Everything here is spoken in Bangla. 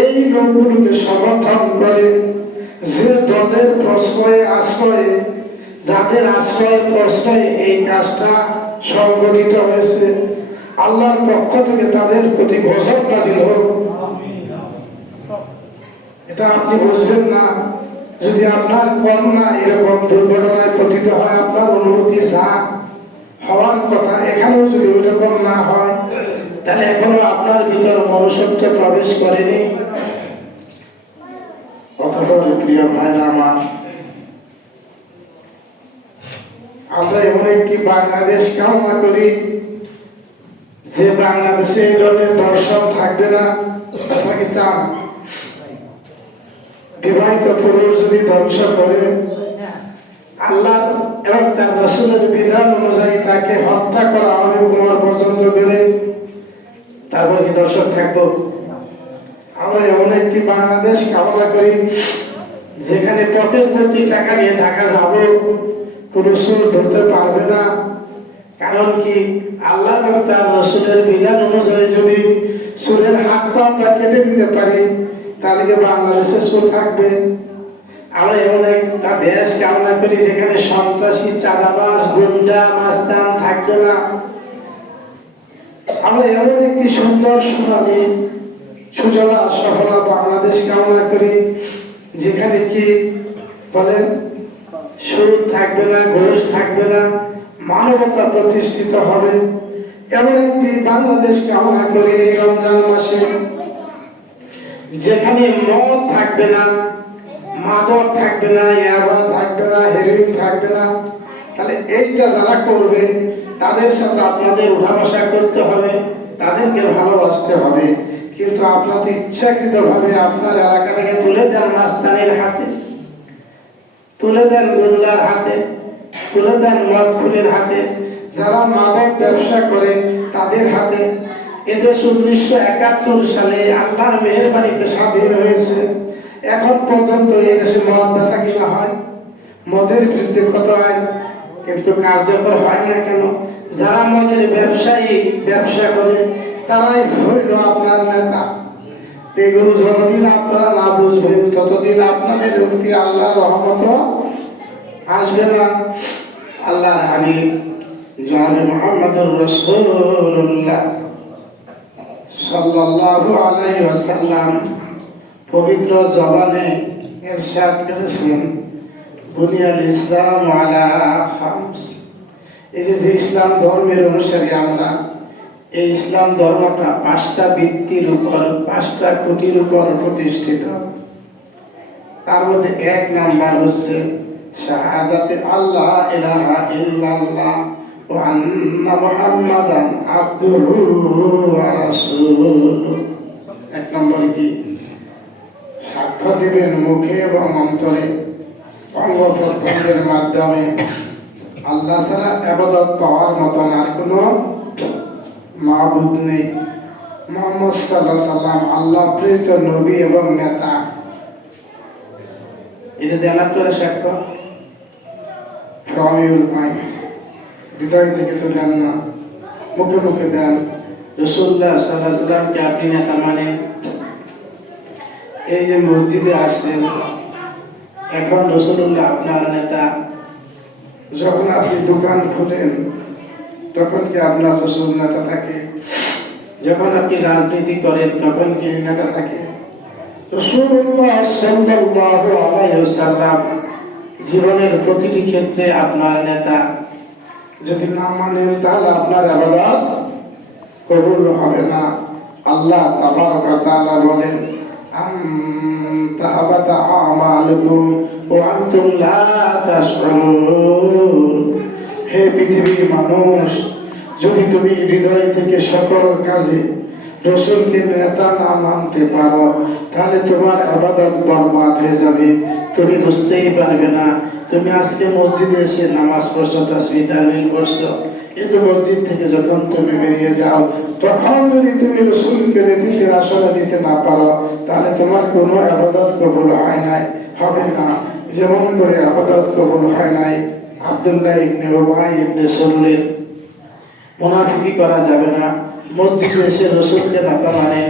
এই লোকগুলোকে সমর্থন করে, যে দলের প্রশ্রয়ে আশ্রয়ে, যাদের আশ্রয়ের প্রশ্রয়ে এই কাজটা সংগঠিত হয়েছে, আল্লাহর পক্ষ থেকে তাদের প্রতি গজব নাযিল হোক। এটা আপনি বুঝবেন না যদি আপনার কন্যা এরকম দুর্ঘটনায় পতিত হয়। আপনার অনুমতি যা হওয়ার কথা, এখানেও যদি ওই রকম না হয়, তাহলে এখনো আপনার ভিতর মনুষ্যত্ব প্রবেশ করেনি। অতঃপর প্রিয় ভাইরা আমার, আমরা এমন একটি বাংলাদেশ কামনা করি যে বাংলাদেশে এই ধরনের ধর্ষণ থাকবে না। আপনাকে চান বিবাহিত পুরুষ যদি ধ্বংস করে, আল্লাহ এবং তার রাসূলের বিধান অনুযায়ী তাকে হত্যা করা হবে কোমর পর্যন্ত করে, তারপর কি দর্শক থাকবো? আমরা এমন একটি বাংলাদেশ কামনা করি যেখানে পকেট ভর্তি টাকা নিয়ে ঢাকা যাব, কোনো চোর ধরতে পারবে না। কারণ কি, আল্লাহ এবং তার রাসূলের বিধান অনুযায়ী যদি চোরের হাতটা আমরা কেটে দিতে পারি, তাহলে কি বাংলাদেশে চোর থাকবে? আমরা এমন একটা দেশ কামনা করি যেখানে সন্ত্রাসী, চাঁদাবাজ, গুন্ডা, মাস্তান থাকবে না। আমরা এমন একটি সুন্দর, সোনালী, সুজলা সফলা বাংলাদেশ কামনা করি যেখানে কি বলেন, সুদ থাকবে না, ঘুষ থাকবে না, মানবতা প্রতিষ্ঠিত হবে। এমন একটি বাংলাদেশ কামনা করি এই রমজান মাসে যেখানে মদ থাকবে না, মাদক থাকবে না, ইয়াবা থাকবে না, হেরোইন থাকবে না। তাহলে এইটা যারা করবে তাদের সাথে আপনাদের উঠা বসা করতে হবে, তাদেরকে ভালোবাসতে হবে। কিন্তু আপনার ইচ্ছাকৃত ভাবে আপনার এলাকাটাকে তুলে দেন মাস্তানের হাতে, তুলে দেন গুন্ডার হাতে, তুলে দেন মদখুরের হাতে, যারা মাদক ব্যবসা করে তাদের হাতে। এদেশ 1971 সালে আল্লাহর মেহেরবানিতে স্বাধীন হয়েছে। এখন পর্যন্ত এই দেশে মদ বেচা কিনা হয়, মদের বিরুদ্ধে কত আইন, কিন্তু কার্যকর হয় না কেন? যারা মদের ব্যবসায়ী, ব্যবসা করে, তারাই হইল আপনার নেতা। এগুলো যতদিন আপনারা না বুঝবেন ততদিন আপনাদের প্রতি আল্লাহর রহমত আসবে না। আল্লাহর হাবিব জনাবে মুহাম্মদুর রাসূলুল্লাহ সাল্লাল্লাহু আলাইহি ওয়াসাল্লাম পবিত্র জবানে ইরশাদ করেছেন, বুনিয়াল ইসলাম আলা খামস। এই যে ইসলাম ধর্মের অনুসারী আমরা, এই ইসলাম ধর্মটা 5টা ভিত্তির উপর, 5টা খুঁটির উপর প্রতিষ্ঠিত। তার মধ্যে 1 নাম্বার হচ্ছে শাহাদাতে আল্লাহ ইলাহা ইল্লাল্লাহ ওয়া আন্না মুহাম্মাদান আবদুহু ওয়া রাসূলুহু। 1 নম্বর কি? সাক্ষ্য দিবেন মুখে এবং অন্তরে, অঙ্গ প্রত্যঙ্গের মাধ্যমে আল্লাহ ছাড়া ইবাদত পাওয়ার মতন আর কোনো মাবুদ নেই। মুহাম্মদ সাল্লাল্লাহু আলাইহি সাল্লাম আল্লাহ প্রেরিত নবী এবং নেতা। এটা দেন করে সাক্ষ্য ফ্রম ইউর মাইন্ড, হৃদয় থেকে তো দেন না, মুখে মুখে দেন। রাসূলুল্লাহ সাল্লাল্লাহু আলাইহি সাল্লামকে আপনি নেতা মানেন। এই যে মসজিদে আসছেন, এখন রাসূলুল্লাহ আপনার নেতা। যখন আপনি দোকান খুলেন তখন কি আপনার রাসূল নেতা থাকে? যখন আপনি রাজনীতি করেন তখন কি নেতা থাকে? রাসূলুল্লাহ সাল্লাল্লাহু আলাইহি ওয়াসাল্লাম জীবনের প্রতিটি ক্ষেত্রে আপনার নেতা। যদি না মানেন তাহলে আপনার ইবাদত কবুল হবে না। আল্লাহ তাবারক ওয়া তাআলা বলেন, তাহাবাতা আমালুকুম ওয়া আনতুম লা তাশউরুন। হে পৃথিবীর মানুষ, যদি তুমি হৃদয় থেকে সকল কাজে রাসূলকে নেতা না মানতে পারো, তাহলে তোমার ইবাদত বরবাদ হয়ে যাবে, তুমি বুঝতেই পারবে না। তুমি আজকে মসজিদে এসে নামাজ পড়ছো, তাসবিহ তাহলিল করছো, কিন্তু মসজিদ থেকে যখন তুমি বেরিয়ে যাও, তখন যদি তুমি রাসূলকে নেতৃত্বের আসনে দিতে না পারো, তাহলে তোমার কোনো ইবাদত কবুল হয় নাই, হবে না। যেমন করে ইবাদত কবুল হয় নাই আব্দুল্লাহ ইবনে উবাই ইবনে সালুলের। মুনাফিকি করা যাবে না। মসজিদে এসে রাসূলকে নেতা মানে